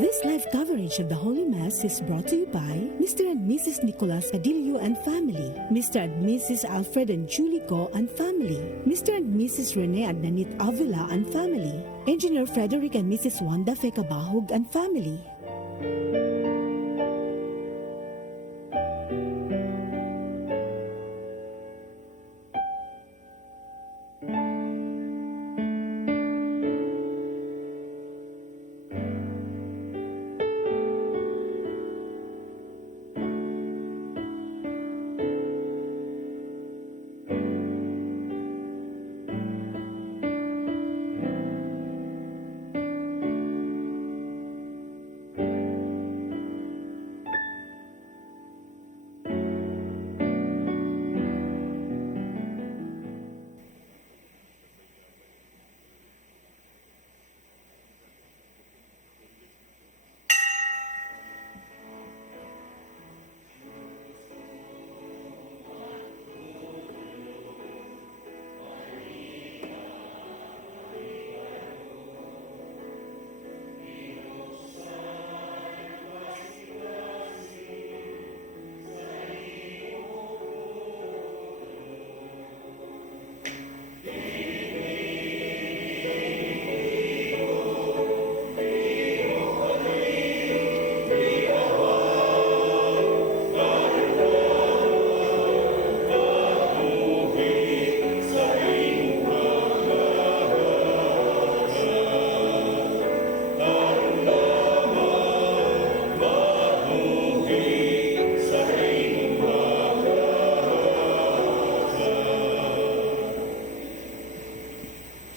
This live coverage of the Holy Mass is brought to you by Mr. and Mrs. Nicolas Cadillo and family, Mr. and Mrs. Alfred and Julie Go and family, Mr. and Mrs. Rene and Nanit Avila and family, Engineer Frederick and Mrs. Wanda Fecabahog and family.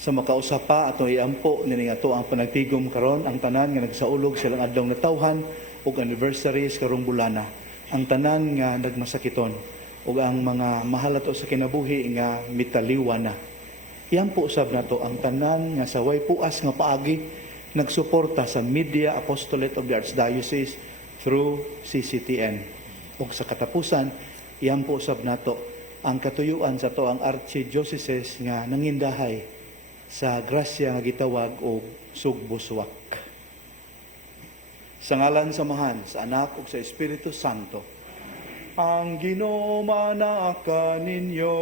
Sa makausapa ato iampo nini ato ang panagtigom karon ang tanan nga nagsaulog silang adlaw natawhan ug anniversaries karong bulana, ang tanan nga nagmasakiton ug ang mga mahal ato sa kinabuhi nga mitaliwa na. Iampo usab nato ang tanan nga sa way puas nga paagi nagsuporta sa Media Apostolate of the Archdiocese through CCTN. Ug sa katapusan iampo usab nato ang katuyuan sa to ang Archdiocese nga nangindahay sa grasya nga gitawag og sugbuswak. Sa ngalan samahan sa Anak ug sa Espiritu Santo. Ang Ginoo manaka ninyo.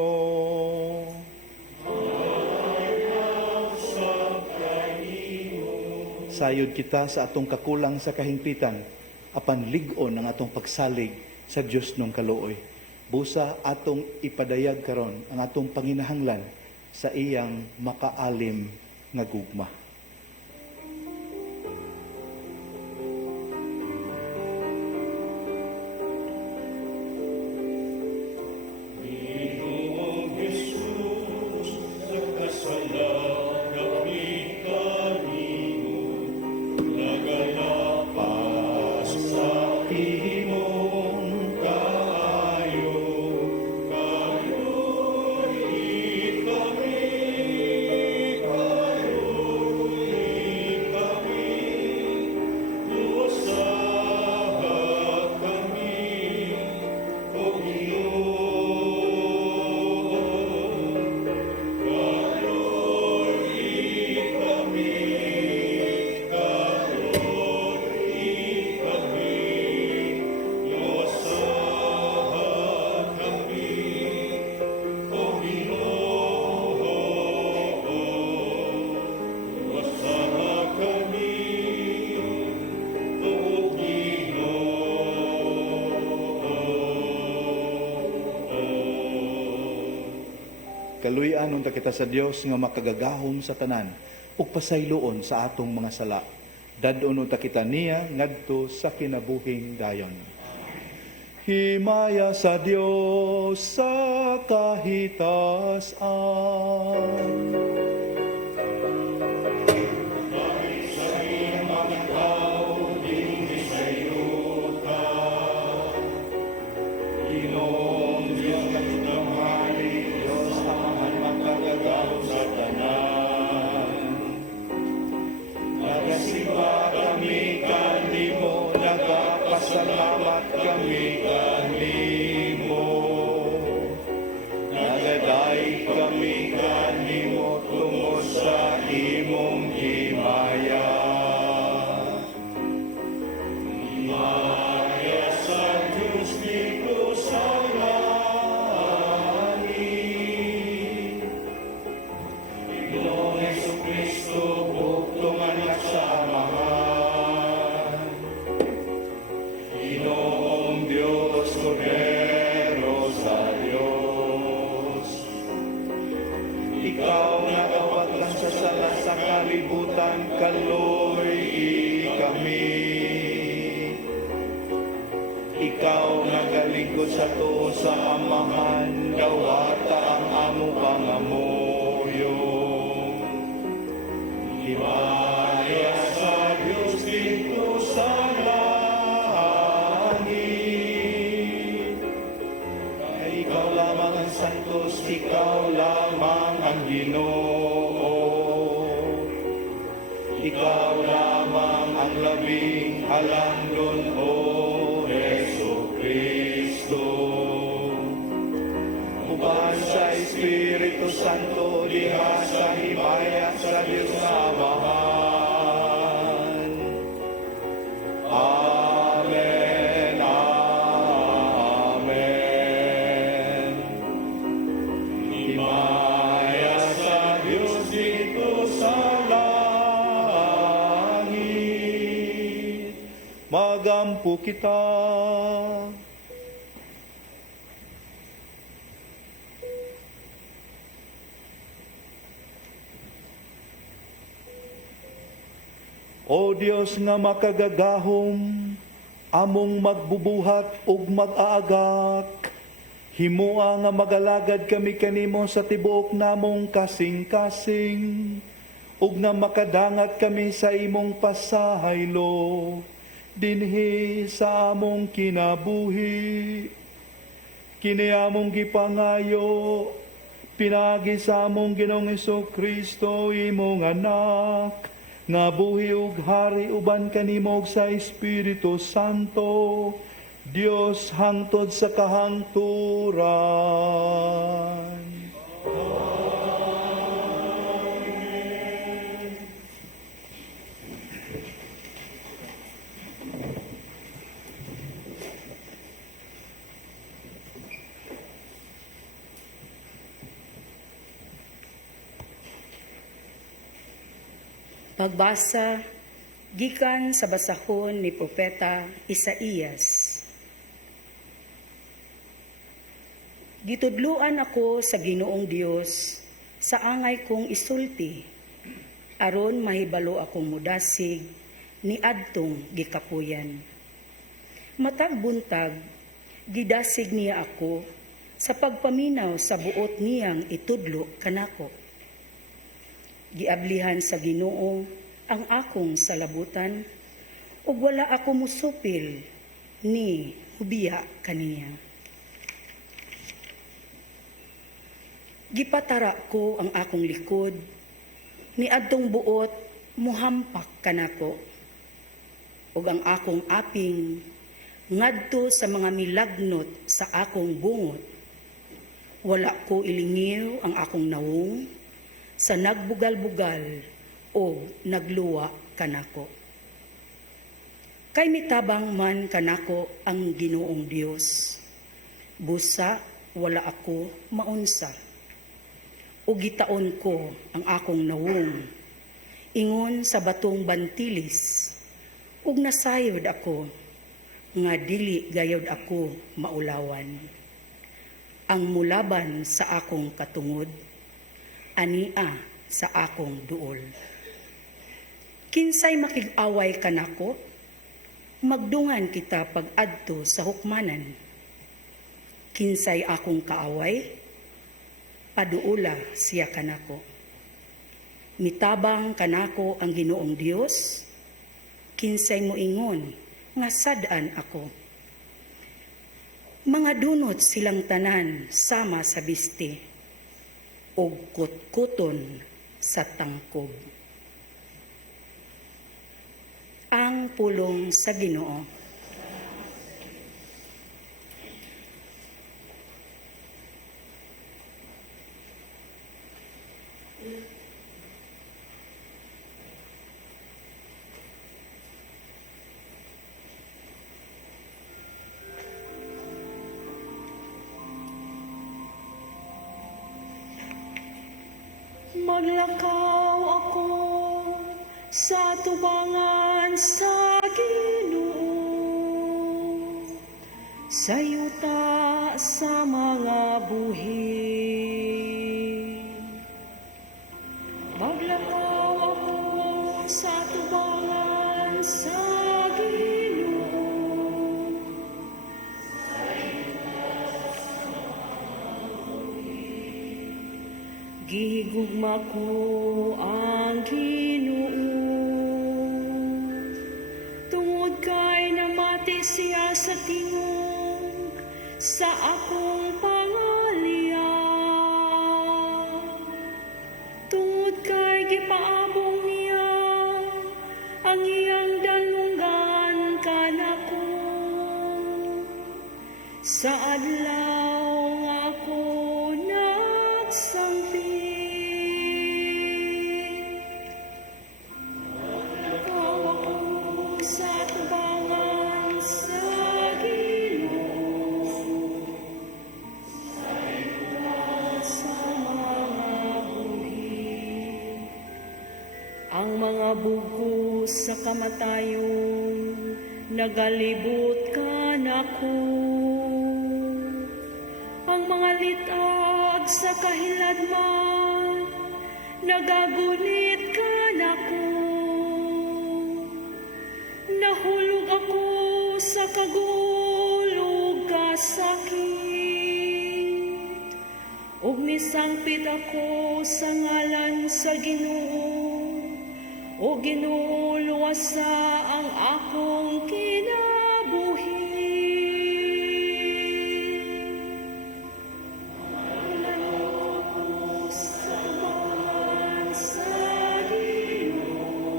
Sayod kita sa atong kakulang sa kahingpitan, apan lig-on ang atong pagsalig sa Dios nung kaluoy. Busa atong ipadayag karon ang atong panginahanglan sa iyang makaalim nga gugma. Kaluyan unta kita sa Dios nga makagagahom sa tanan ug pasayloon sa atong mga sala. Dadon unta kita niya ngadto sa kinabuhing dayon. Himaya sa Dios sa kahitasan. Salamat kami kanimo, nagaday kami kanimo kalibutan kaloy kami. Ikaw nagalingkod sa to sa amahan, dawata ang amo pangamuyo. Himaya sa Diyos dito sa langit. Ikaw lamang ang santos, ikaw lamang ang Ginoo. Ikaw lamang ang labing halangdon, O Jesu Kristo. Uban sa Espiritu Santo, diha sa himaya sa Diyos na Amahan. Amen, Amen. Himaya sa Diyos dito sa langit. Magampo kita. O Dios nga makagagahom, among magbubuhat ug mag-aagak, himoa nga magalagad kami kanimo sa tibuok namong kasing-kasing, ug na makadangat kami sa imong pasahaylo, dinhi sa among kinabuhi. Kini among gipangayo, pinagi sa among Ginoong Kristo imong anak, nga buhi ug hari uban kanimo sa Espiritu Santo, Dios hangtod sa kahangturan. Pagbasa gikan sa basahon ni Propeta Isaías. Gitudluan ako sa Ginoong Dios sa angay kong isulti, aron mahibalo akong mudasig ni adtong gikapuyan. Matag buntag, gidasig niya ako sa pagpaminaw sa buot niyang itudlo kanako. Giablihan sa Ginoo ang akong salabutan, ug wala ako musupil ni hubiya kaniya. Gipatara ko ang akong likod, ni adtong buot muhampak kanako, ug ang akong aping ngadto sa mga milagnot sa akong bungot. Wala ko ilingiw ang akong nawong, sa nagbugal-bugal o nagluwa kanako. Kay mitabang man kanako ang Ginoong Dios, busa wala ako maunsa. O gitaon ko ang akong nawong, ingon sa batong bantilis, ug nasayod ako, nga dili gayod ako maulawan. Ang mulaban sa akong katungod, ania sa akong duol. Kinsay makig-away kanako, magdungan kita pag-adto sa hukmanan. Kinsay akong kaaway, paduula siya kanako. Mitabang kanako ang Ginoong Dios, kinsay mo ingon, nga sad-an ako. Mga dunot silang tanan sama sa biste, o kutkuton sa tangkob. Ang pulong sa Ginoo. Maglakaw ako sa tubangan sa Ginoo, sa yuta sa mga buhi. Maglakaw ako Gihigugma ko ang Ginoo. Tungod kay namati siya sa tingog sa akong pangalian. Tungod kay gipaabong niya ang iyang dalungan kanako. Sa adlaw nga ako nagsangpit, ikaw ako sa tubangan sa Ginoo. Sa mga buhi, ang mga buko sa kamatayon nagalibot ka nako. Ang mga litag sa kahiladman nagagunit ka nako. Nahulog ako sa kagulog ka sakit, ug misangpit ako sa ngalan sa Ginoo. O Ginoo, luwasa ang akong kinabuhi. Sa bayan sa Ginoo.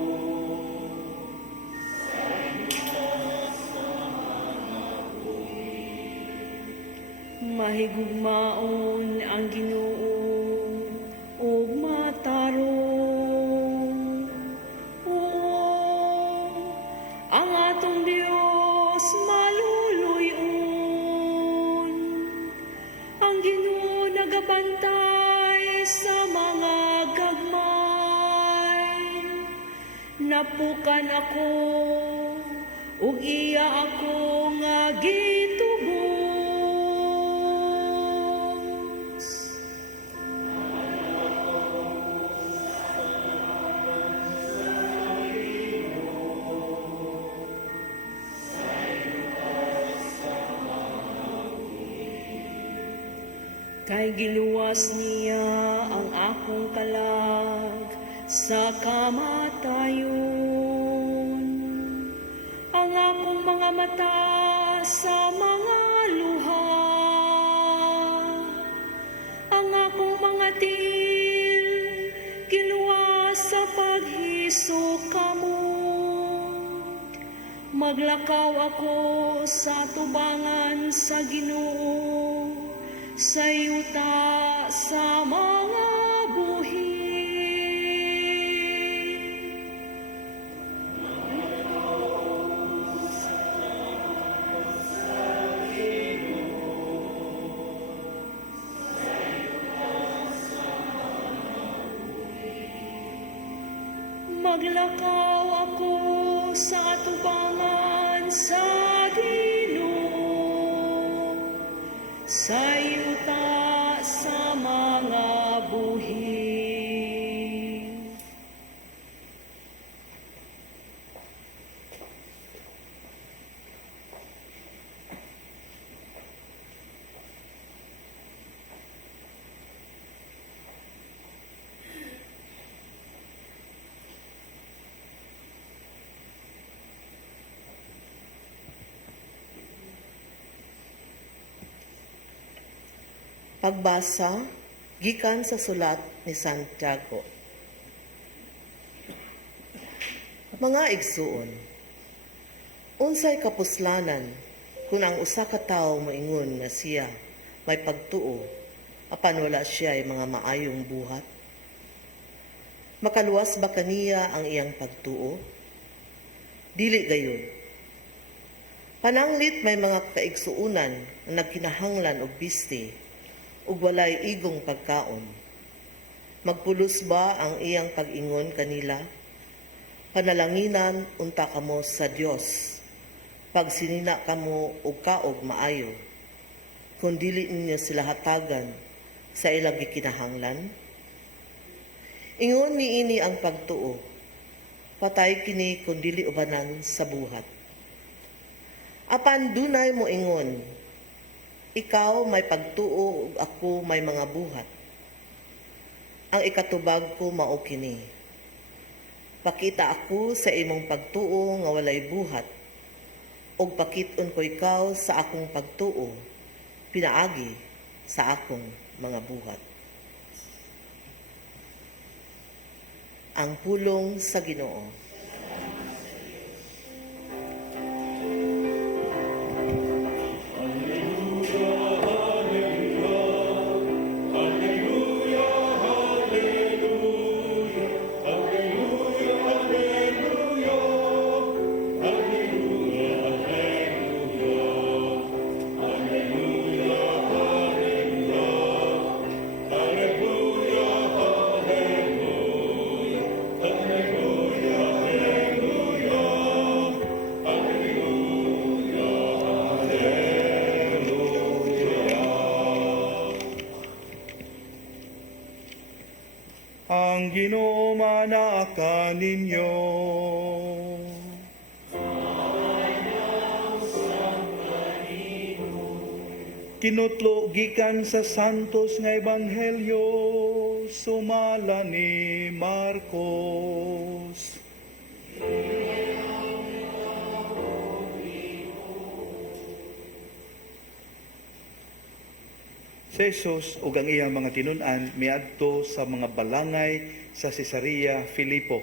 Mahigugmaon ang Ginoo ug matarong. Oo, ang atong Dios maluluyon. Ang Ginoo nagabantay sa mga gagmay. Napukan ako ug iya ako nga gitubos. Kay giluwas niya ang akong kalag sa kamatayon. Ang akong mga mata sa mga luha. Ang akong mga til giluwas sa paghisok kamo. Maglakaw ako sa tubangan sa Ginoo, sa yuta sa mga buhi. Maglakaw ako sa tubangan sa Ginoo, sa yuta sa mga buhi. Pagbasa gikan sa sulat ni Santiago. Mga igsuon, unsay kapuslanan kung ang usa ka tawo moingon nga siya may pagtuo apan wala siya ay mga maayong buhat? Makaluwas ba kaniya ang iyang pagtuo? Dili gayon. Pananglit may mga kaigsuunan nga nagkinahanglan og bisti ug walay igong pagkaon. Magpulos ba ang iyang pag-ingon kanila? Panalanginan unta kamo sa Dios. Pagsinina kamo og kaog maayo. Kung dili ninyo sila hatagan sa ilang gikinahanglan. Ingon niini ang pagtuo. Patay kini kung dili ubanan sa buhat. Apan dunay mo ingon, ikaw may pagtuo ug ako may mga buhat. Ang ikatubag ko mao kini. Pakita ako sa imong pagtuo nga walay buhat, ug pakit-on ko ikaw sa akong pagtuo, pinaagi sa akong mga buhat. Ang pulong sa Ginoo. Ang Ginoo manaka ninyo. Kinutlo gikan sa Santos nga Ebanghelyo sumala ni Marcos. Si Jesus ug ang iyang mga tinun-an miadto sa mga balangay sa Cesarea Filipo.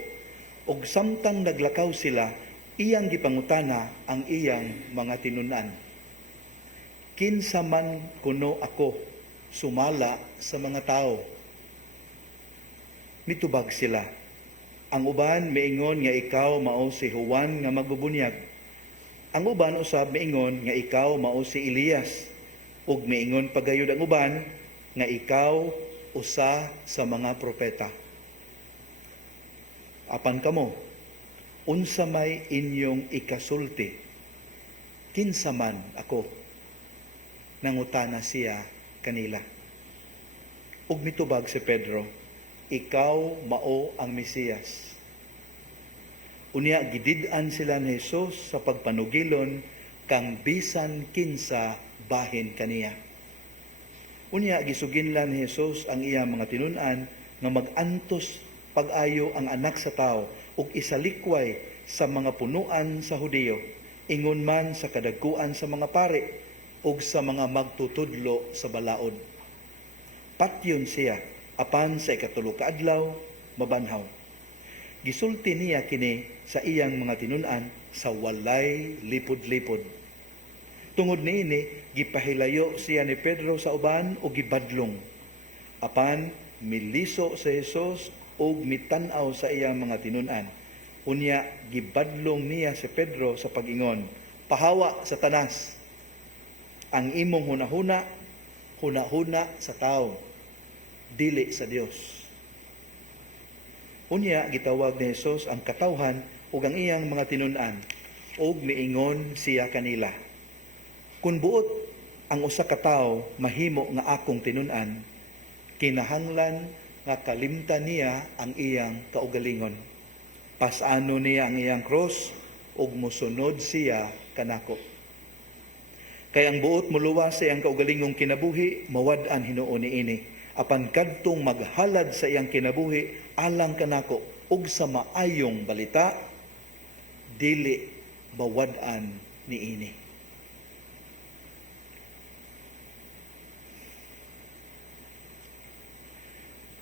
Ug samtang naglakaw sila, iyang gipangutana ang iyang mga tinun-an. Kinsa man kuno ako sumala sa mga tao? Mitubag sila. Ang uban miingon nga ikaw mao si Juan nga magbubunyag. Ang uban usab miingon nga ikaw mao si Elias. Ug miingon pagayod ang uban nga ikaw usa sa mga propeta. Apan kamo, unsa may inyong ikasulti? Kinsa man ako? Nangutana siya kanila. Ug mitubag si Pedro, ikaw mao ang Mesiyas. Unya gidid-an sila ni Jesus sa pagpanugilon kang bisan kinsa bahin kaniya. Unya gisuginlan ni Jesus ang iyang mga tinun-an nga mag-antos pag-ayo ang anak sa tao ug isalikway sa mga punuan sa Hudiyo, ingon man sa kadagkuan sa mga pari ug sa mga magtutudlo sa balaod. Patyon siya apan sa ikatulo ka adlaw mabanhaw. Gisulti niya kini sa iyang mga tinun-an sa walay lipod-lipod. Tungod niini, gipahilayo siya ni Pedro sa uban o gibadlong. Apan, miliso sa Jesus o mitan-aw sa iyang mga tinun-an. Unya, gibadlong niya si Pedro sa pag-ingon, pahawa sa tanas. Ang imong hunahuna, hunahuna sa tao, dili sa Dios. Unya, gitawag ni Jesus ang katawhan ug ang iyang mga tinun-an ug miingon siya kanila. Kung buot ang usa ka tawo mahimo nga akong tinun-an, kinahanglan nga kalimtan niya ang iyang kaugalingon. Pasano niya ang iyang cross ug mosunod siya kanako. Kay ang buot muluwas sa iyang kaugalingong kinabuhi, mawad-an hinuon niini. Apan kadtong maghalad sa iyang kinabuhi alang kanako ug sa maayong balita, dili mawad-an niini.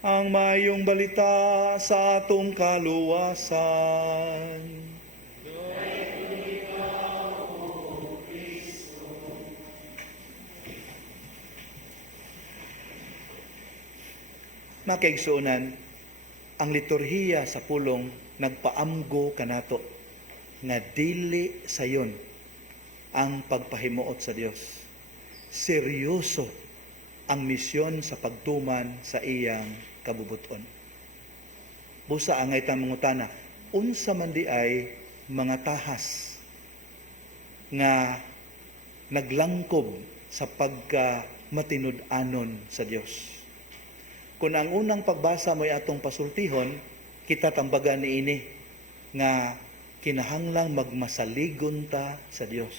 Ang mayong balita sa atong kaluwasan. Makaigsuonan, ang liturhiya sa pulong nagpaamgo kanato nga dili sayon ang pagpahimuot sa Dios. Seryoso ang misyon sa pagtuman sa iyang kabubuton. Busa angay ta mangutana, unsa man di ay mga tahas nga naglangkob sa pagka matinud-anon sa Dios. Kung ang unang pagbasa mo'y atong pasultihon, kita tambagan niini nga kinahanglang magmasaligon ta sa Dios.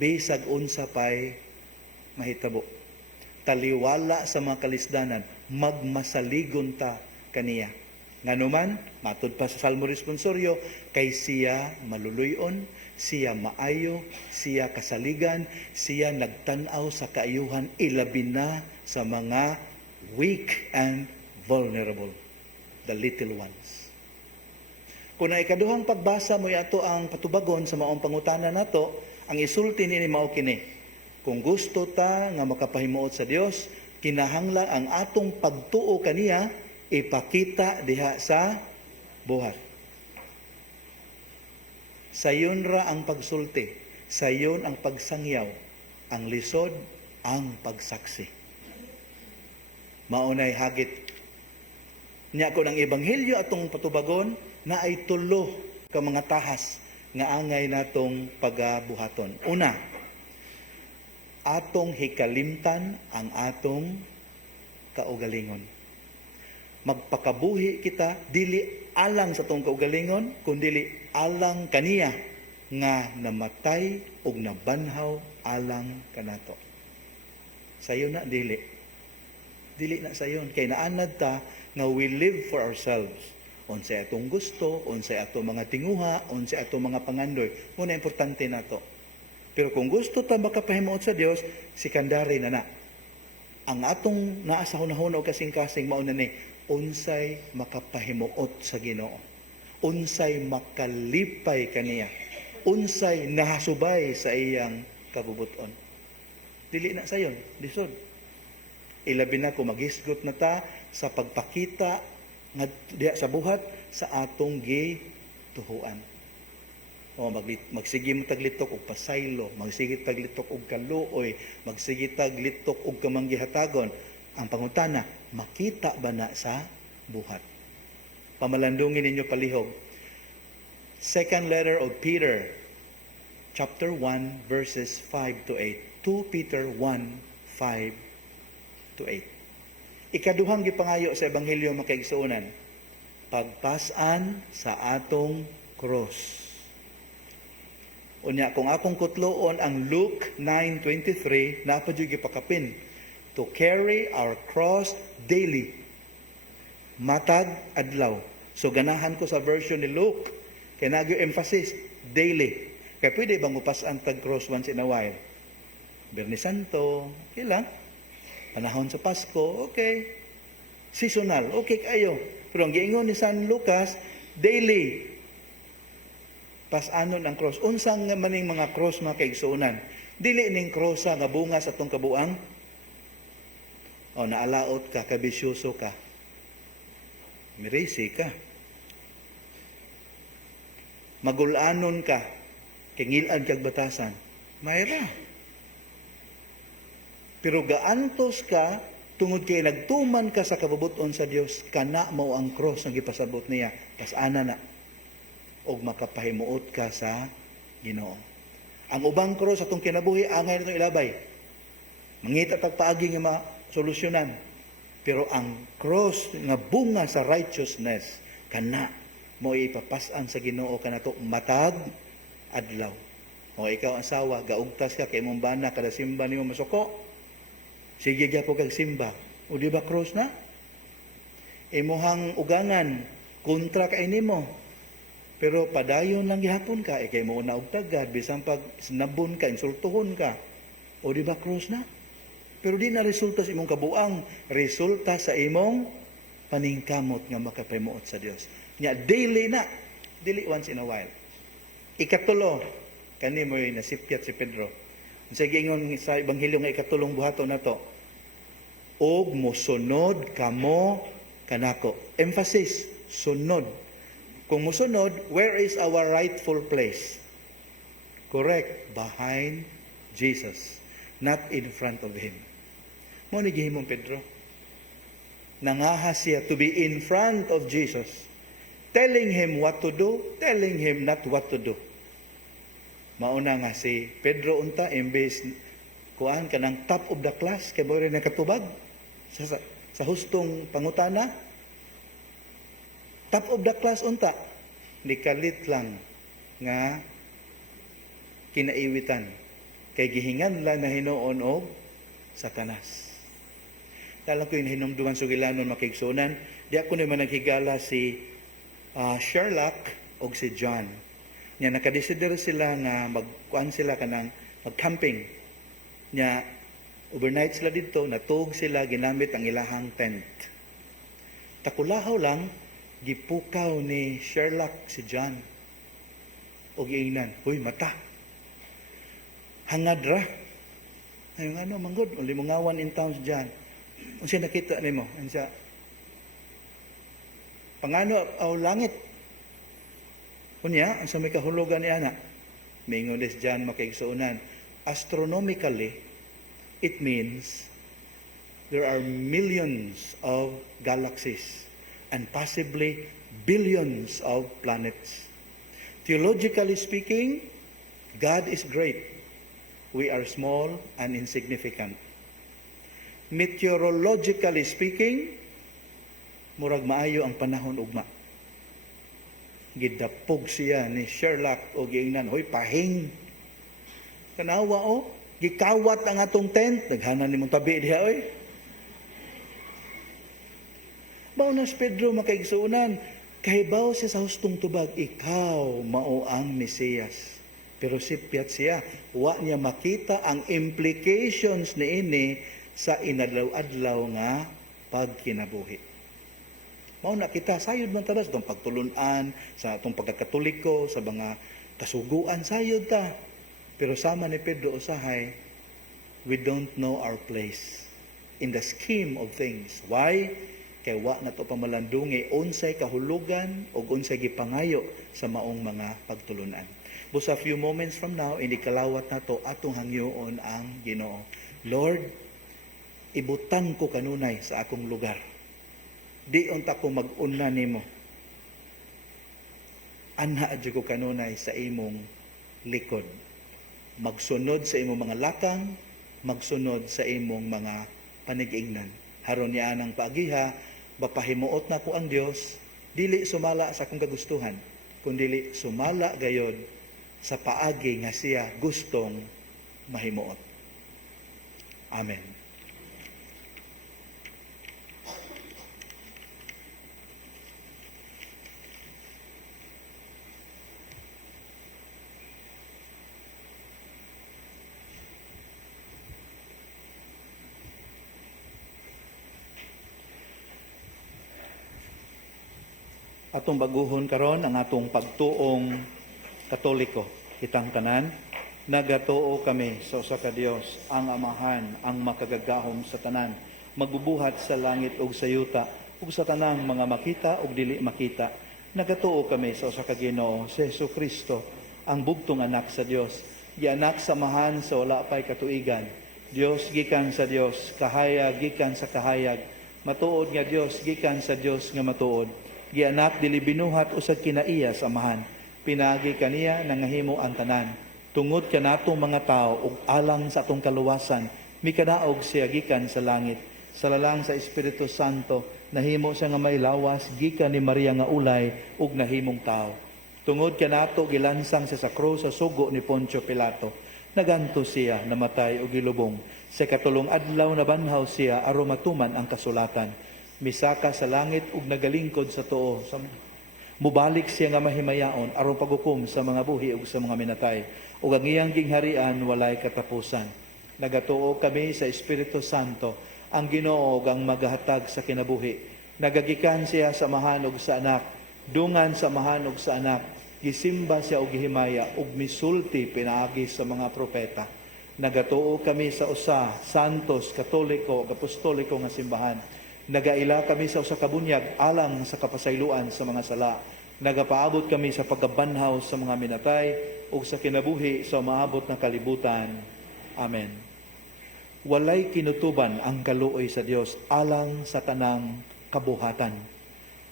Bisag unsa pay mahitabo. Taliwala sa mga kalisdanan, magmasaligon ta kaniya. Nganuman, matud pa sa Salmo Responsorio, kay siya maluluyon, siya maayo, siya kasaligan, siya nagtanaw sa kaayuhan, ilabi na sa mga weak and vulnerable, the little ones. Kung na ikaduhang pagbasa mo ato ang patubagon sa maong pangutana nato, ang isulti ni mao kini. Kung gusto ta nga makapahimuot sa Dios, kinahanglan ang atong pagtuo kaniya ipakita diha sa buhat. Sayon ra ang pagsulti, sayon ang pagsangyaw, ang lisod ang pagsaksi. Maunay hagit niya ko ng ebanghelyo atong patubagon na ay tulo ka mga tahas nga angay natong pagabuhaton. Una, atong hikalimtan ang atong kaugalingon. Magpakabuhi kita dili alang sa atong kaugalingon kundi alang kaniya nga namatay ug nabanhaw alang kanato. Sayo na dili na sayon kay naanad ta nga we live for ourselves. Unsay atong gusto, unsay atong mga tinguha, unsay atong mga pangandoy, muna importante nato. Pero kung gusto ta makapahimuot sa Dios, sikandari na. Ang atong naa sa hunahuna o kasing-kasing mao na ni unsay makapahimuot sa Ginoo. Unsay makalipay kaniya. Unsay nahasubay sa iyang kabubuton. Dili na sayon, lisod. Ilabi na kung maghisgot na ta sa pagpakita nga diha sa buhat sa atong gituhuan. O magsige mo taglitok og pasaylo, magsige taglitok og kaluoy, magsige taglitok og kamanggihatagon. Ang pangutana, makita ba na sa buhat? Pamalandungin ninyo palihog. Second letter of Peter, chapter 1, verses 5 to 8. 2 Peter 1, 5 to 8. Ikaduhang gipangayo sa ebanghelyo makaigsuonan, pagpasan sa atong cross. Unya kung akong kutloon ang Luke 9:23 na pa jud gipakapin, to carry our cross daily. Matag adlaw. So ganahan ko sa version ni Luke kay nagyo emphasis daily. Kaya pwede bang upasan tag cross once in a while? Biyernes Santo, okay lang. Panahon sa Pasko, okay. Seasonal, okay kayo. Pero ang giingon ni San Lucas, daily. Pasanon ang cross. Unsang maning mga cross mga kaigsuunan. Dili ning krosa nga bunga sa tong kabuang. O naalaot ka, kabisyoso ka. Mirisi ka. Magulanon ka. Kingilan kag batasan. Mayra. Pero gaantos ka, tungod kay nagtuman ka sa kabubuton sa Dios, kana mo ang cross nga gipasabot niya. Pasana na. Og makapahimuot ka sa Ginoo. Ang ubang cross atong kinabuhi, angay nitong ilabay. Mangita tagpaagi nga masolusyonan. Pero ang cross nga bunga sa righteousness, kana mo ipapasan sa Ginoo kanato matag adlaw. O ikaw asawa, gaugtas ka kay imong bana kada simba nimo masuko. Sige gyapon kag simba. O di ba cross na? Imuhang ugangan kontra kay nimo. Pero padayon lang gihapon ka kay mo na og tagad bisan pag sinabon ka, insultuhon ka. O di ba cross na? Pero di na resulta sa imong kabuang, resulta sa imong paningkamot nga makapahimuot sa Dios. Nya daily na, dili once in a while. Ikatulo, kani mo'y nasipyat si Pedro. Sa giingon sa ebanghelyo nga ikatulong buhaton nato, og mosunod kamo kanako. Emphasis, sunod. Kung mosunod, where is our rightful place? Correct, behind Jesus, not in front of Him. Mo ni gihimong Pedro. Nangahas siya to be in front of Jesus, telling Him what to do, telling Him not what to do. Mauna nga si Pedro unta, imbes kuan kanang top of the class, kay mo rin nakatubag sa hustong pangutana. Top of the class unta, nikalit lang nga kinaiwitan. Kay gihingan lang na hinuon og Satanas. Alam ko yung hinumduman sugilanon makigsunan. Di ako naman naghigala si Sherlock o si John. Nya nakadesider sila nga magkuan sila kanang mag-camping. Nya overnight sila dito, natug sila ginamit ang ilahang tent. Takulahaw lang gipukaw ni Sherlock si John. O giingnan, huy mata. Hangad ra. Ayun ano manggod, uli mo ngawan in town si John. Unsa nakita nimo? Unsa? Pangano aw langit. Unya, unsa may kahulugan ni ana? Mingon des John makaigsuonan. Astronomically, it means there are millions of galaxies and possibly billions of planets. Theologically speaking, God is great. We are small and insignificant. Meteorologically speaking, murag maayo ang panahon ugma. Gidapog siya ni Sherlock o giingnan, hoy pahing. Kanawa o, gikawat ang atong tent, naghanan nimong tabi diha oy. Baunas Pedro makaigsuunan, kahibaw siya sa hustong tubag, ikaw mao ang Mesiyas. Pero sipyat siya, wa niya makita ang implications niini sa inadlaw-adlaw nga pagkinabuhi. Mao na kita sayod man tada sa itong pagtulunan, sa itong pagkakatoliko, sa mga kasuguan, sayod ta. Pero sama ni Pedro usahay, we don't know our place in the scheme of things. Why? Kaya wa na ito pamalandungi, unsay kahulugan o unsay gipangayo sa maong mga pagtulunan. But a few moments from now, hindi kalawat na to atong hangyoon ang Ginoo. Lord, ibutan ko kanunay sa akong lugar. Di unta ko mag-una nimo. Anha adyo ko kanunay sa imong likod. Magsunod sa imong mga lakang, magsunod sa imong mga panigingnan. Haron niya anang paagiha, bapahimuot na ko ang Dios, dili sumala sa akong kagustuhan, kundi sumala gayod sa paagi nga siya gustong mahimuot. Amen. Atong baguhon karon ang atong pagtuong Katoliko. Kitang tanan, nagatuo kami sa usa ka Dios, ang Amahan, ang makagagahom sa tanan, magbubuhat sa langit ug sa yuta, ug sa tanang mga makita ug dili makita. Nagatuo kami sa usa ka Ginoo, si Jesucristo, ang bugtong anak sa Dios, gianak sa Amahan sa wala pay katuigan. Dios gikan sa Dios, kahayag gikan sa kahayag, matuod nga Dios gikan sa Dios nga matuod. Gianak dili binuhat usad kinaiya sa Amahan. Pinagi kaniya nangahimo ang tanan. Tungod kanatong mga tao ug alang sa atong kaluwasan, mikadaog siya gikan sa langit. Sa lalang sa Espiritu Santo, nahimo siya nga may lawas gikan ni Maria nga ulay ug nahimong tao. Tungod kanato gilansang sa krus sa sugo ni Poncio Pilato. Naganto siya, namatay ug gilubong. Sa katulong adlaw na banhaw siya aron matuman ang kasulatan. Misaka sa langit ug nagalingkod sa tuo. Mubalik siya nga mahimayaon aron paghukom sa mga buhi ug sa mga minatay. Ug ang iyang gingharian walay katapusan. Nagatuo kami sa Espiritu Santo, ang Ginoo ug ang magahatag sa kinabuhi. Nagagikan siya sa Amahan ug sa Anak, dungan sa Amahan ug sa Anak. Gisimba siya og gihimaya ug misulti pinaagi sa mga propeta. Nagatuo kami sa usa, santos, katoliko ug apostoliko nga simbahan. Nagaila kami sa usa ka bunyag alang sa kapasayloan sa mga sala. Nagapaabot kami sa pagkabanhaw sa mga minatay ug sa kinabuhi sa maabot na kalibutan. Amen. Walay kinutuban ang kaluoy sa Dios alang sa tanang kabuhatan.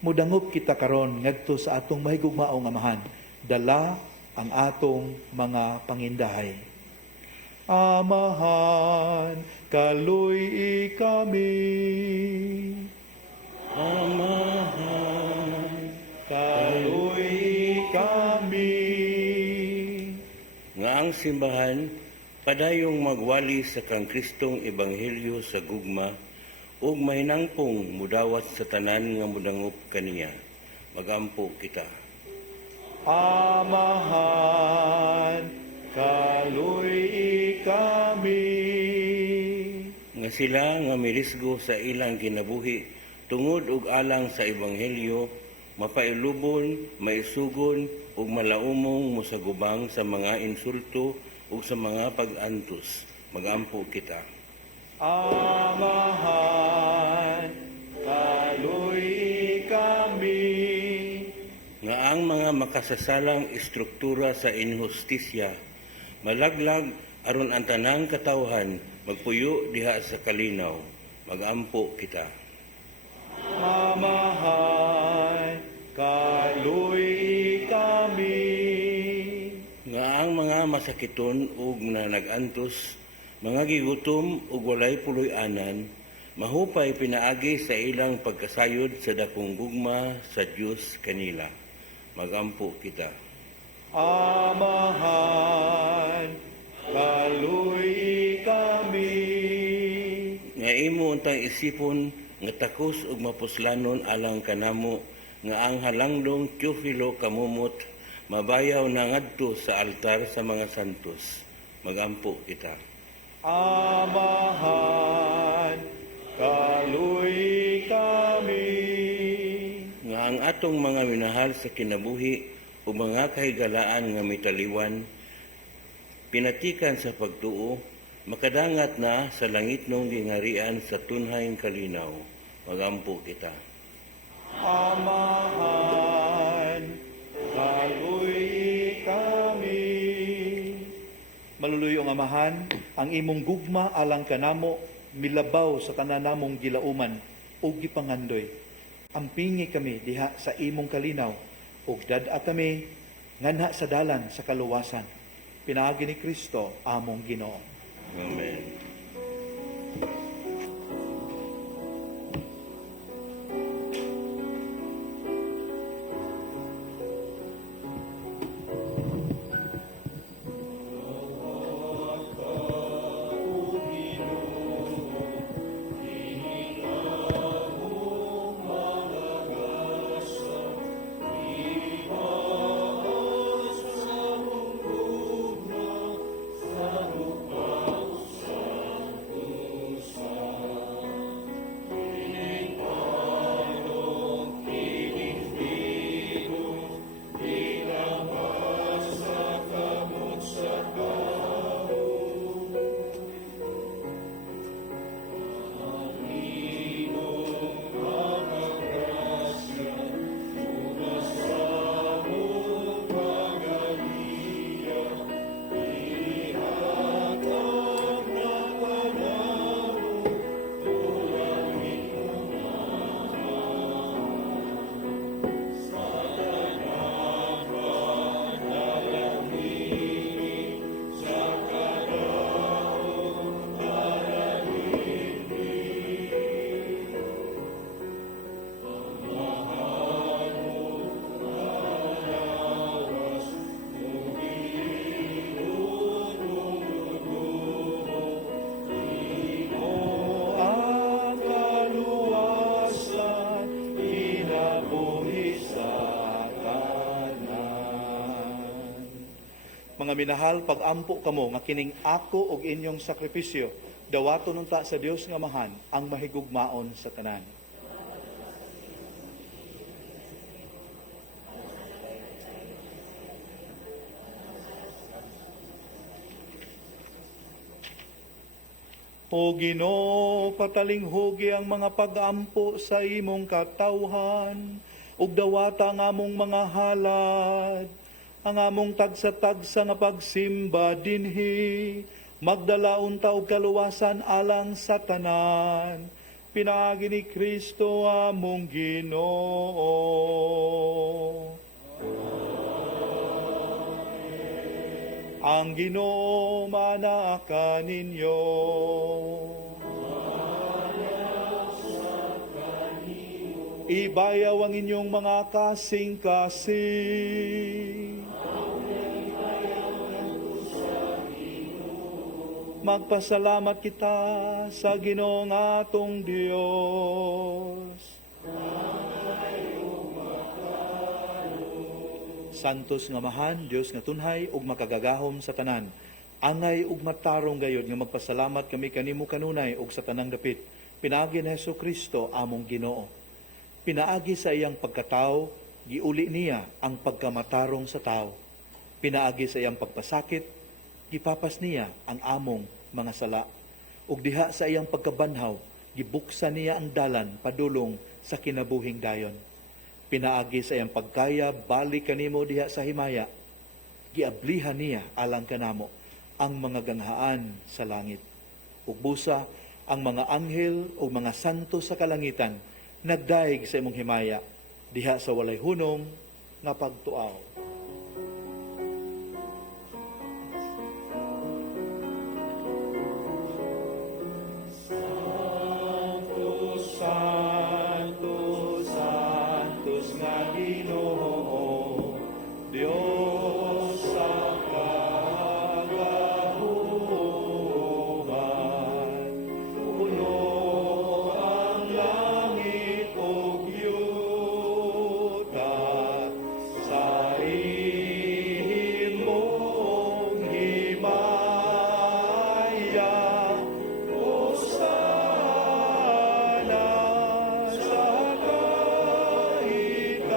Mudangop kita karon ngadto sa atong mahigugmaong Amahan. Dala ang atong mga pangindahay. Amahan, kaluy kami. Amahan, kaluy kami. Nga ang simbahan, padayong magwali sa kang Kristong Ebanghelyo sa gugma, ug mahinangpong mudawat sa tanan nga mudangop kaniya. Magampo kita. Amahan, kaluy kami. Nga sila nga mirisgo sa ilang kinabuhi tungod ug alang sa ebanghelyo, mapailubon, maisugon ug malaumong musagubang sa mga insulto ug sa mga pag-antos. Magampo kita. Amahan, kaluy kami. Nga ang mga makasasalang istruktura sa inhustisya malaglag aron ang tanang katawhan magpuyo diha sa kalinaw. Magampo kita. Amahan, kaluy kami. Nga ang mga masakiton ug na nagantos, mga gigutom ug walay puloy-anan, mahupay pinaagi sa ilang pagkasayod sa dakong gugma sa Dios kanila. Magampo kita. Amahan, kaluy kami. Nga imo untang isipon nga takos ug mapuslanon alang kanamo nga ang halangdong Teofilo kamumot mabayaw na ngadto sa altar sa mga santos. Magampo kita. Amahan, kaluy kami. Nga ang atong mga minahal sa kinabuhi o mga kahigalaan nga mitaliwan, pinatikan sa pagtuo, makadangat na sa langit nung gingarian sa tunhayng kalinaw. Magampo kita. Amahan, kaluy kami. Maluluyong Amahan, ang imong gugma alang kanamo milabaw sa tanan namong gilauman ug gipangandoy. Ampingi kami diha sa imong kalinaw ug dad-a kami nganha sa dalan sa kaluwasan. Pinaagi ni Kristo among Ginoo. Amen. Ang kaluwasan, kinabuhi sa tanan. Mga minahal, pag-ampo kamo nga kining ako og inyong sakripisyo, dawaton unta sa Dios nga Amahan ang mahigugmaon sa tanan. O Ginoo, patalinghugi ang mga pag-ampo sa imong katawhan, ug dawata ang among mga halad, ang among tagsa-tagsa nga pagsimba dinhi, magdala unta og kaluwasan alang sa tanan. Pinaagi ni Kristo among Ginoo. Ang Ginoo manaka ninyo. Ibayaw ang inyong mga kasing-kasing. Magpasalamat kita sa Ginoong atong Dios. Santos nga mahan, Dios nga tunhay ug makagagahom sa tanan. Angay ug matarong gayod nga magpasalamat kami kanimo kanunay ug sa tanang dapit. Pinaagi ni Hesukristo among Ginoo. Pinaagi sa iyang pagkatao, giuli niya ang pagkamatarong sa tao. Pinaagi sa iyang pagpasakit, gipapas niya ang among mga sala. Ug diha sa iyang pagkabanhaw, gibuksan niya ang dalan padulong sa kinabuhing dayon. Pinaagi sa iyang pagkaya, balik kanimo diha sa himaya. Giablihan niya alang kanamo ang mga ganghaan sa langit. Ug busa ang mga anghel o mga santo sa kalangitan nagdaig sa imong himaya diha sa walay hunong nga pagtuaw. Santos, Santos nga Ginoo, Dios sa kagahuman. Puno ang langit o yuta sa imong himaya. Hosana sa kaitaasan.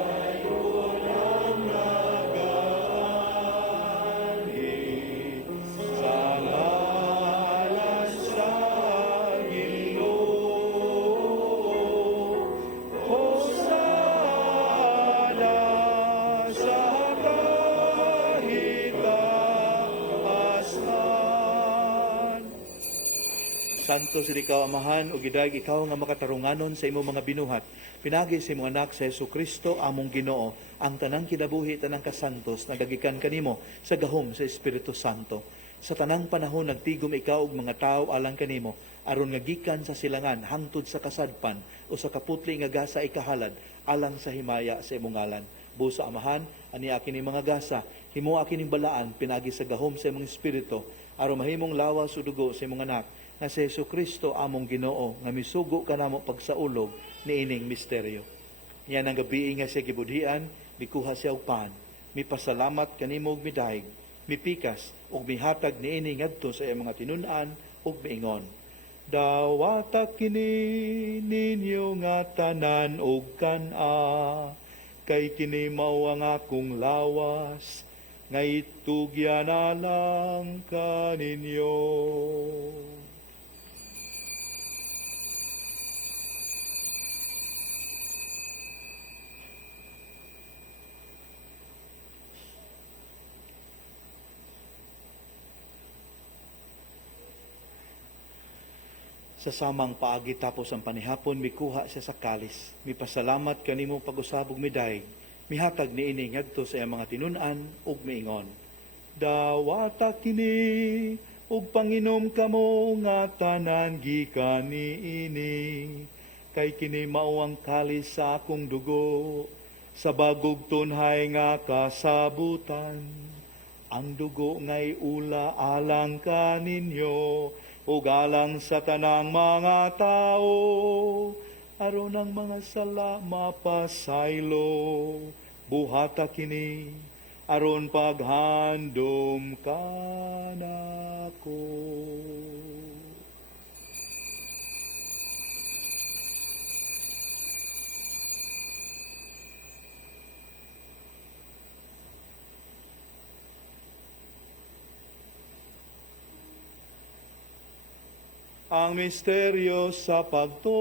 Tayo ng nag-aani sa ngalan sa Ginoo. Hosana sa kahitaasan. Santos ikaw amahan ug gidag ikaw nga makatarunganon sa imong mga binuhat. Pinagi sa imong anak sa Hesukristo among Ginoo ang tanang kinabuhi tanang kasantos nagagikan kanimo sa gahom sa Espiritu Santo. Sa tanang panahon nagtigom ikaw og mga tawo alang kanimo aron nga gikan sa silangan hangtod sa kasadpan o sa kaputli nga gasa ikahalad alang sa himaya sa imong ngalan. Busa amahan ani akin ni mga gasa himo akin ning balaan pinagi sa gahom sa imong espiritu aron mahimong lawas o dugo sa imong anak nga si Hesukristo among Ginoo nga misugo kanamo pagsaulog niining misteryo. Yan ang gabi nga siya gibudhian, mikuha siya og pan, mipasalamat kanimo og midayeg, mipikas ug mihatag niini ngadto sa iyang mga tinun-an ug miingon. Dawata kini ninyo nga tanan og kan-a, kay kini mao ang akong lawas, nga itugyan na lang kaninyo. Sa samang paagi tapos ang panihapon, mikuha siya sa kalis. Mipasalamat kanimo pag-usabog midayeg. Mihatag niini ngadto sa iyang mga tinun-an ug miingon. Dawata kini ug panginom kamo nga tanan gikan niini. Kay kini mao ang kalis sa akong dugo sa bagog tunhay nga kasabutan. Ang dugo nga'y ula alang kaninyo ug alang sa tanang mga tao, aron ang mga sala mapasaylo, buhata kini, aron paghandom kanako. Ang misteryo sa pagtuo.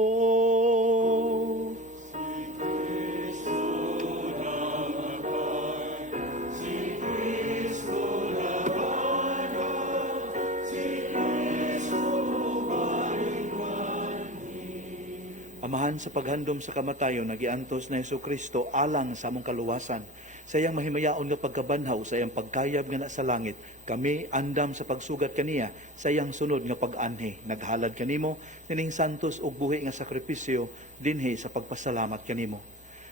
Amahan sa paghandom sa kamatayon, nagiantos na Hesukristo alang sa among kaluwasan. Sa iyang mahimayaon nga pagkabanhaw, sa iyang pagkayab nga na sa langit, kami andam sa pagsugat kaniya, sa iyang sunod nga pag-anhi. Naghalad kanimo, nining santos og buhi nga sakripisyo, dinhi sa pagpasalamat kanimo.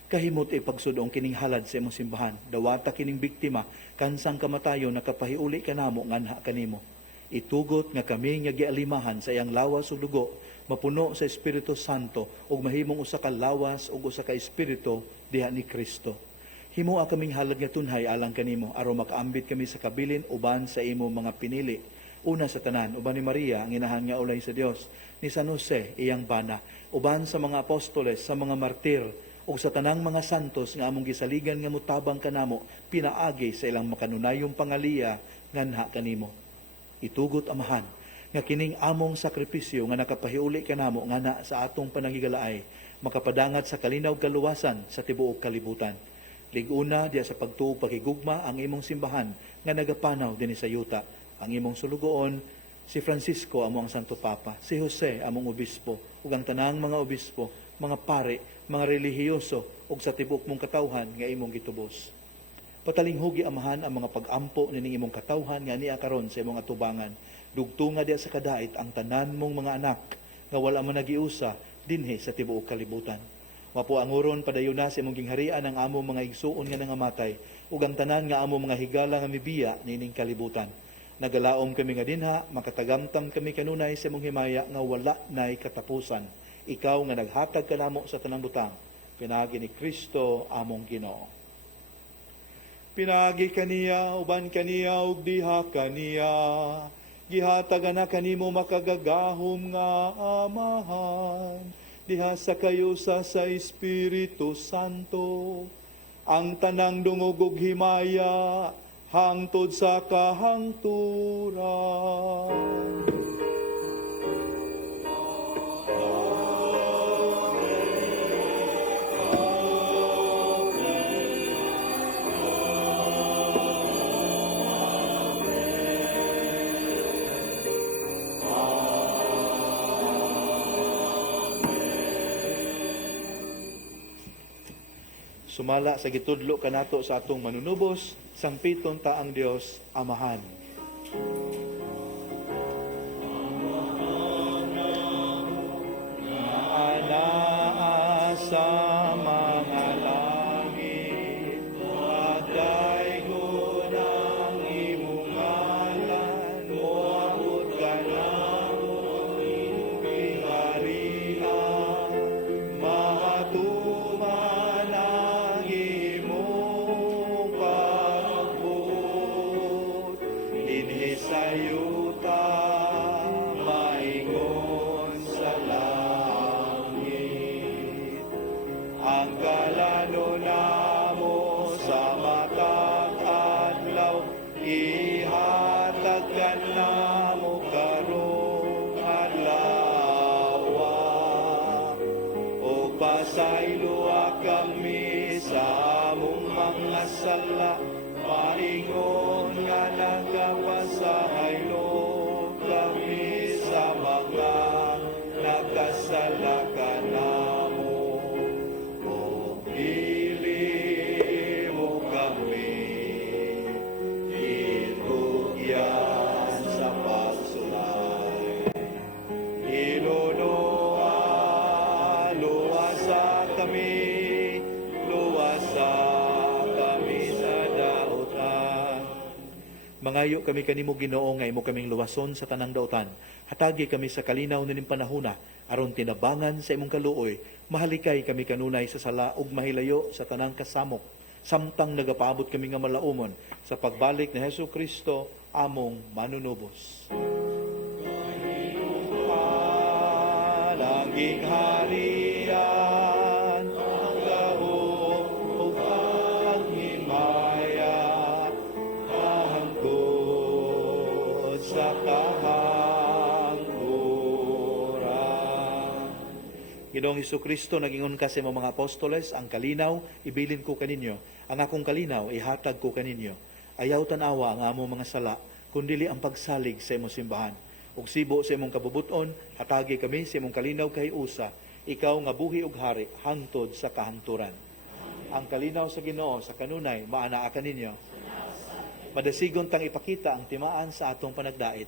Kahimot ipagsudong kining halad sa imong simbahan. Dawata kining biktima kansang kamatayon nakapahiuli kanamo nganha kanimo. Itugot nga kami nga gialimahan sa iyang lawas ug dugo, mapuno sa Espiritu Santo ug mahimong usa ka lawas ug usa ka espiritu diha ni Kristo. Himoa kaming halad nga tunhay alang kanimo aron makaambit kami sa kabilin uban sa imo mga pinili. Una sa tanan, uban ni Maria ang inahan nga ulay sa Dios, ni San Jose iyang bana, uban sa mga apostoles, sa mga martir, ug sa tanang mga santos nga among gisaligan nga mutabang kanamo pinaagi sa ilang makanunayong pangaliya nganha kanimo. Itugot Amahan nga kining among sakripisyo nga nakapahiuli kanamo ngana sa atong panagigalaay makapadangat sa kalinaw kaluwasan sa tibuok kalibutan. Liguna diya sa pagtuo pakigugma ang imong simbahan nga nagapanaw dinhi sa yuta, ang imong sulugoon si Francisco among Santo Papa, si Jose among obispo ug ang tanang mga obispo, mga pare, mga relihiyoso ug sa tibuok mong katawhan nga imong gitubos. Patalinghugi Amahan ang mga pag-ampo nining imong katawhan nga niya karon sa imong atubangan. Dugtunga diya sa kadait ang tanan mong mga anak nga wala man nagiusa dinhi sa tibuok kalibutan. Mapuanguron padayon na sa imong gingharian ang among mga igsuon nga nangamatay ug ang tanan nga among mga higala nga mibiya nining kalibutan. Nagalaom kami nga dinha, makatagamtam kami kanunay sa imong himaya nga wala nay katapusan. Ikaw nga naghatag kanamo sa tanang butang, pinagi ni Kristo among Ginoo. Pinagi kaniya, uban kaniya, ug diha kaniya. Gihatagan na kanimo makagagahom nga Amahan. Diha sa kayusa sa Espiritu Santo. Ang tanang dungog ug himaya, hangtod sa kahangturan. Sumala sa gitudlo kanato sa atong manunubos, sangpiton ta ang Dios Amahan. Anaa sa mga langit, pagdaygon ang imong ngalan, moabot ka namon imong pingharian, mahatuman ang imong pagbuot, dinhi sa yuta, maingon sa langit. Ang kalano namo sa matag adlaw, ihatag ka namo karong adlaw. O pasayloa kami sa among mga sala, maingon nga nagkapasahaylo kami sa mga nagkasala kanamo. O pili mo kami, itugyan sa pagsulay. Inunuha, luwasa kami, luwasa kami sa dautan. Mangayo kami kanimo Ginoo nga imo kaming luwason sa tanang dautan. Hatagi kami sa kalinaw nining panahona aron tinabangan sa imong kaluoy. Mahalikay kami kanunay sa sala ug mahilayo sa tanang kasamok. Samtang nagapaabot kami nga malaumon sa pagbalik ni Hesus Kristo among manunubos. Palanging harian ang gahom ug ang himaya, hangtod sa kahangturan. Ginoong Hesukristo, nagingon ka sa imong mga apostoles, ang kalinaw ibilin ko kaninyo, ang akong kalinaw ihatag ko kaninyo. Ayaw tanawa ang among mga sala, kundili ang pagsalig sa imong simbahan. Ug sibo sa imong kabubuton, hatagi kami sa imong kalinaw kay usa, ikaw nga buhi ug hari hangtod sa kahangturan. Ang kalinaw sa Ginoo sa kanunay maanaa kaninyo. Madasigon tang ipakita ang timaan sa atong panagdait.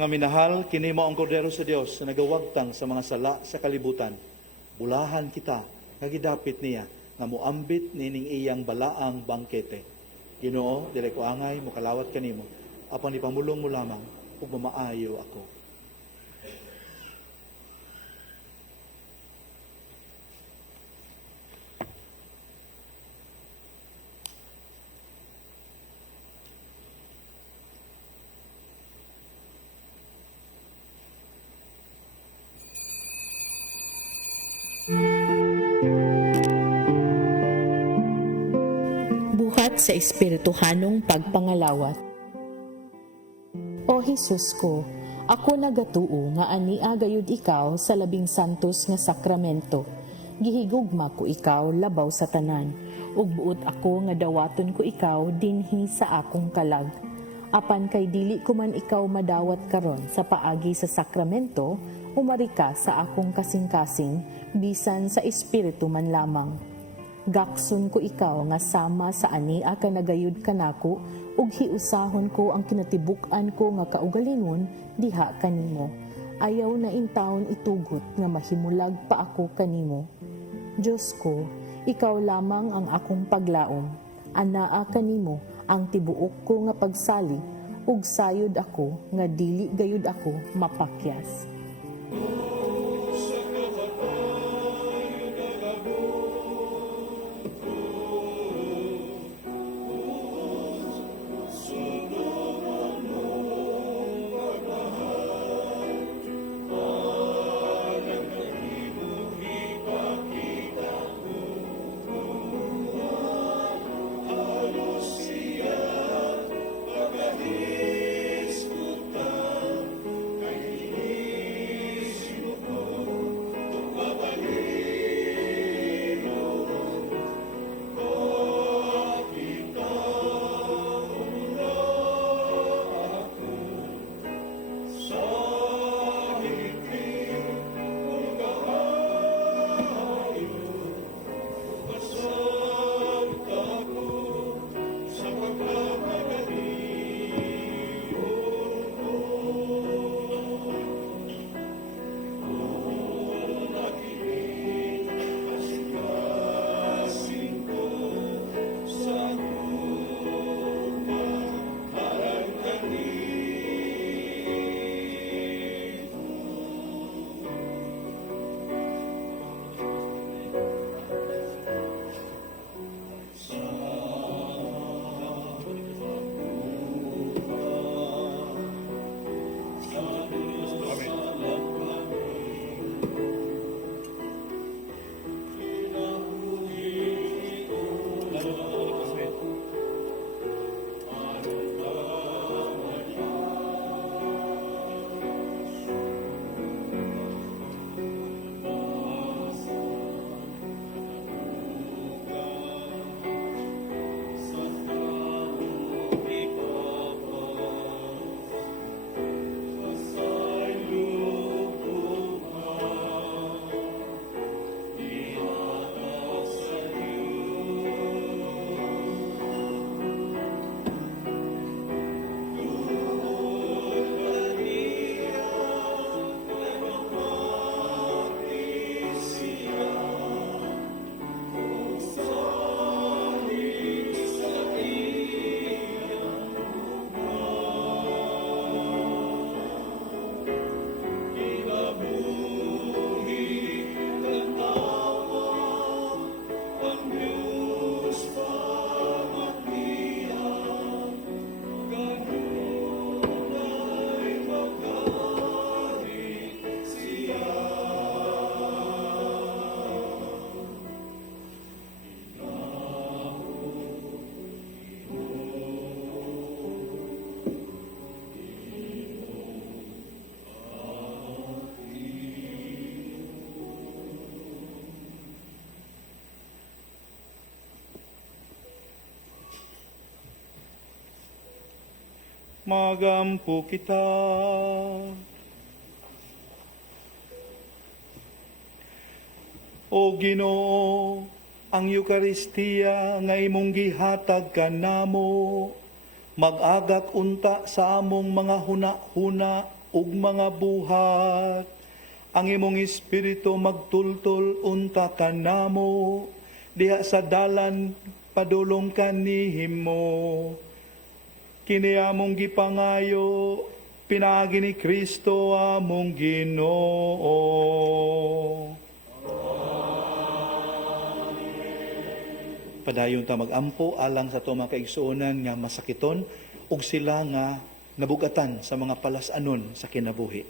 Mga minahal, kini mao ang kordero sa Dios na nagawagtang sa mga sala sa kalibutan. Bulahan kita, kagidapit niya, nga muambit nining iyang balaang bangkete. Ginoo, dili ko angay, mukalawat kanimo. Apan ipamulong mo lamang, ug mamaayo ako. Buhat sa espirituhanong pagpangalawat. O Jesus ko, ako nagatuo nga ania gayud ikaw sa labing santos nga sakramento. Gihigugma ko ikaw labaw sa tanan, ug buot ako nga dawaton ko ikaw dinhi sa akong kalag. Apan kay dili ko man ikaw madawat karon sa paagi sa sakramento, umari ka sa akong kasing-kasing, bisan sa espiritu man lamang. Gakson ko ikaw nga sama sa ania ka nagayud kanako, ug hiusahon ko ang kinatibuk-an ko nga kaugalingon diha kanimo. Ayaw na intawon itugot nga mahimulag pa ako kanimo. Diyos ko, ikaw lamang ang akong paglaom. Anaa kanimo ang tibuok ko nga pagsali, ug sayod ako nga dili gayud ako mapakyas. Magampo kita. O Ginoo, ang Eukaristiya nga imong gihatag kanamo, mag-agak unta sa among mga huna-huna ug mga buhat. Ang imong espiritu magtultol unta kanamo, diha sa dalan padulong kanihimo. Kini among gipangayo, pinaagi ni Kristo among Ginoo. Padayon ta magampo alang sa to mga kaigsuonan nga masakiton ug sila nga nabugatan sa mga palasanon sa kinabuhi.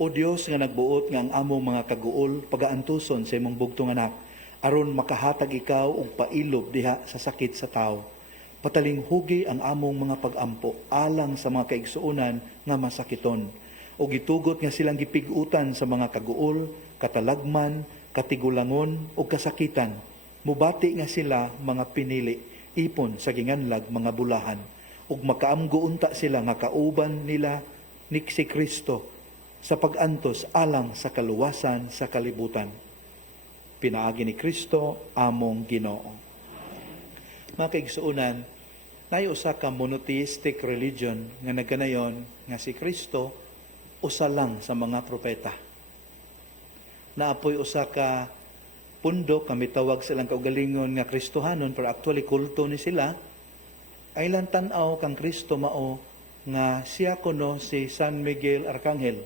O Dios nga nagbuot nga ang among mga kaguol pagaantuson sa imong bugtong anak aron makahatag ikaw og pailob diha sa sakit sa tao. Patalinghugi ang among mga pagampo alang sa mga kaigsuonan nga masakiton. O gitugot nga silang gipig-utan sa mga kaguol, katalagman, katigulangon o kasakitan. Mubati nga sila mga pinili, ipon sa ginganlag mga bulahan. Ug makaamgo unta sila nga kauban nila ni si Kristo sa pagantos alang sa kaluwasan sa kalibutan. Pinaagi ni Kristo among Ginoo. Mga kaigsuonan, nay usa ka monotheistic religion nga nagkanayon nga si Kristo usa lang sa mga propeta. Naapoy usa ka pundok kami tawag silang kaugalingon nga Kristohanon pero actually kulto ni sila. Ay lang tan-aw kang Kristo mao nga siya kuno si San Miguel Arcangel.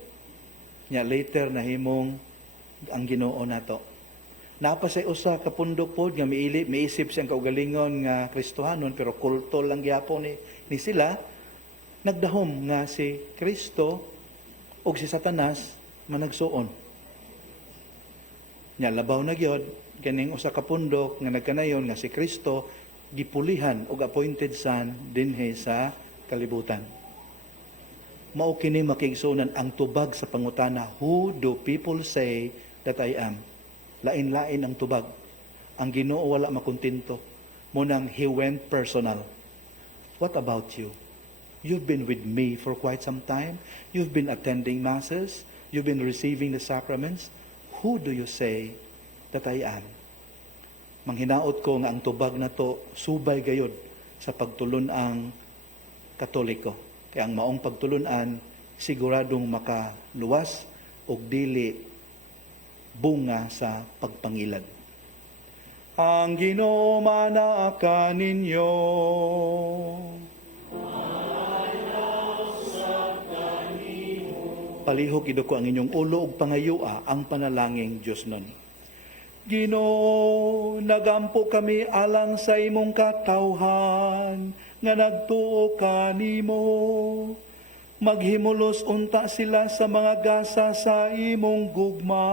Nya later nahimong ang Ginoo nato. Napasay usa ka pundok pod nga miisip siyang kaugalingon nga Kristohanon pero kulto lang gyapon ni sila. Nagdahom nga si Kristo og si Satanas managsuon. Nya labaw na gyud kaning usa ka pundok nga nagkanayon nga si Kristo gipulihan og appointed son dinhi sa kalibutan. Mao kini makigsunan ang tubag sa pangutana, who do people say that I am? Lain-lain ang tubag. Ang Ginoo wala makontento. Munang He went personal. What about you? You've been with me for quite some time. You've been attending masses. You've been receiving the sacraments. Who do you say that I am? Manghinaot ko nga ang tubag na to subay gayud sa pagtulon ang Katoliko. Kaya ang maong pagtulunan siguradong makaluwas og dili bunga sa pagpangilad. Ang Ginoo manaa ninyo. Palihog iduko ang inyong ulo ug pangayua ang panalangin Dios nun. Ginoo, nagampo kami alang sa imong katawhan nga nagtuo kanimo. Maghimulos unta sila sa mga gasa sa imong gugma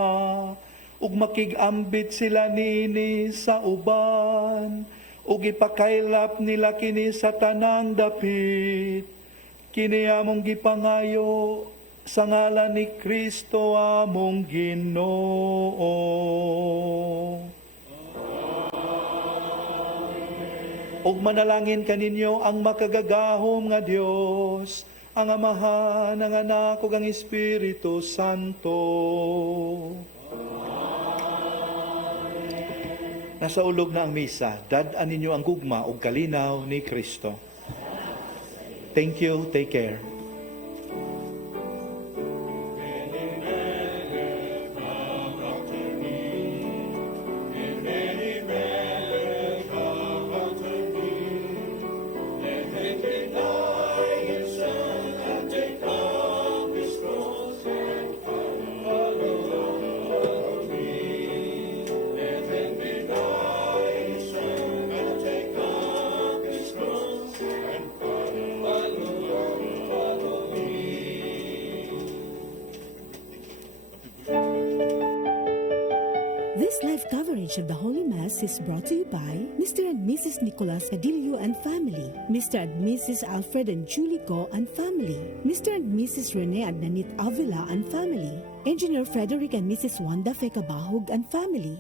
ug makigambit sila nini sa uban ug ipakaylap nila kini sa tanang dapit. Kini among gipangayo sa ngalan ni Kristo among Ginoo. Ug manalangin kaninyo ang makagagahom nga Dios, ang Amahan, ang Anak ug ang Espiritu Santo. Nasa ulog na ang misa, dad-an ninyo ang gugma ug kalinaw ni Kristo. Thank you, take care. This live coverage of the Holy Mass is brought to you by Mr. and Mrs. Nicolas Cadillo and family, Mr. and Mrs. Alfred and Julie Go and family, Mr. and Mrs. Rene and Nanit Avila and family, Engineer Frederick and Mrs. Wanda Fekabahog and family.